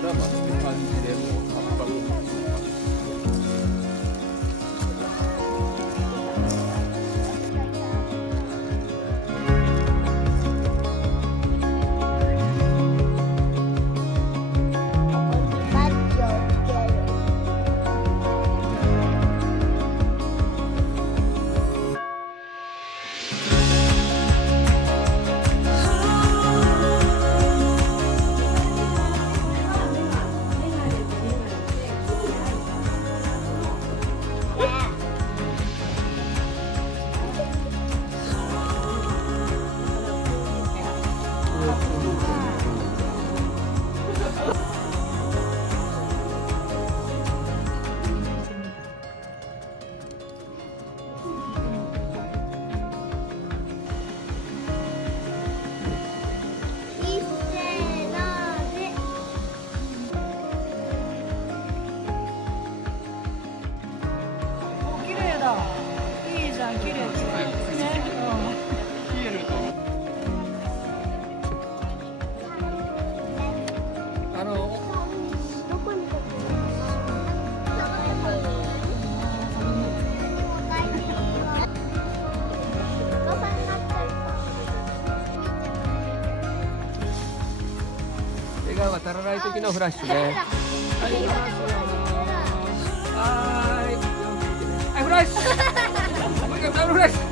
からまあって感じでもう葉っぱも。いいじゃん、綺麗ね。どこに笑顔が足らない時のフラッシュです。はい、いきますよ。はい、フラッシュ。もう一回ダブルフラッシュ。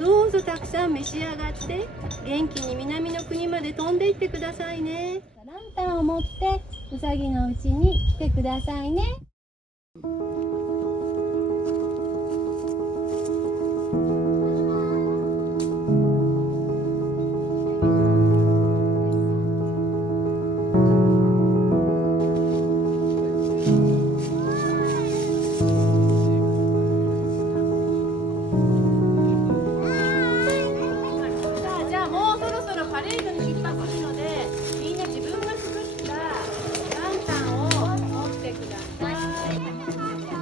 どうぞたくさん召し上がって元気に南の国まで飛んでいってくださいね。ランタンを持ってうさぎのうちに来てくださいね。パレードに出発するので、みんな自分が作ったランタンを持ってください。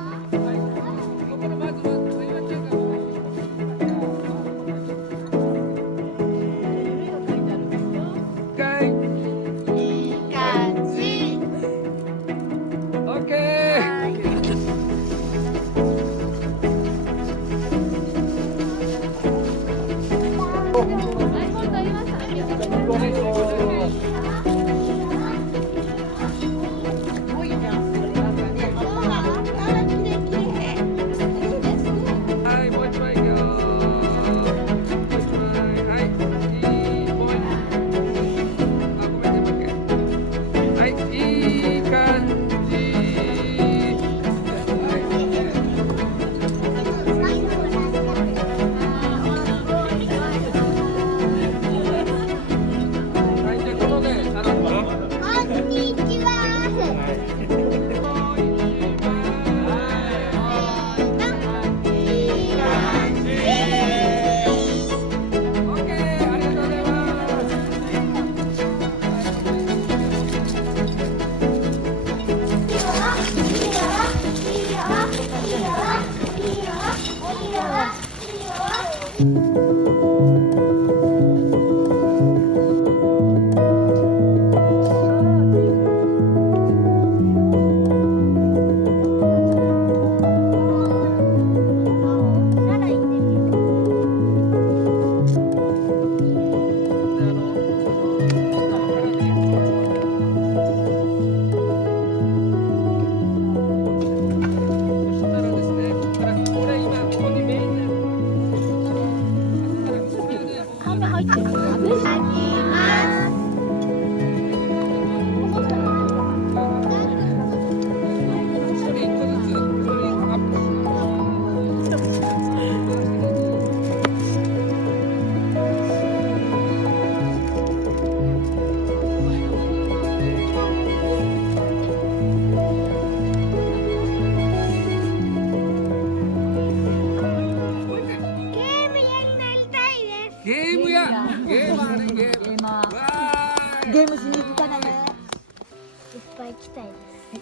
い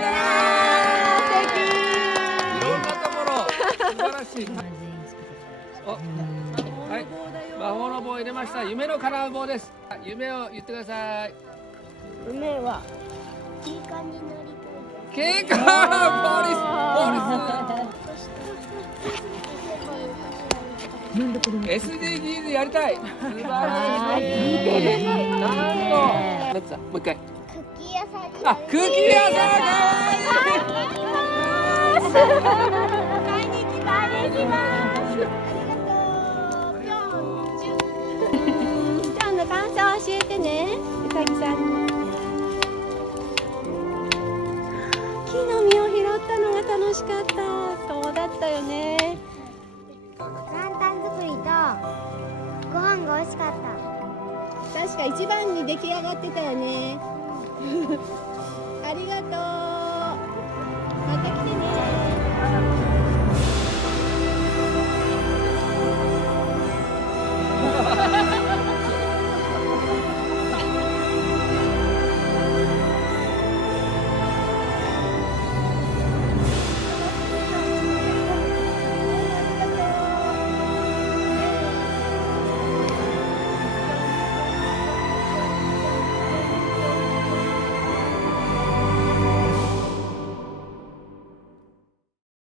やー、いろんなところ素晴らしい。お、はい、魔法の棒入れました。夢の叶う棒です。夢を言ってください。夢は警官になり警官、ポリス。SDGs やりたい。素晴らしい。なんと、レッツもう一回。たい。クッキー屋さんにあ、クッキー屋さん買いに行きます。ありがとう。今日の感想教えてね、うさぎさんに。木の実を拾ったのが楽しかった。そうだったよね。ランタン作りとご飯が美味しかった。確か一番に出来上がってたよね。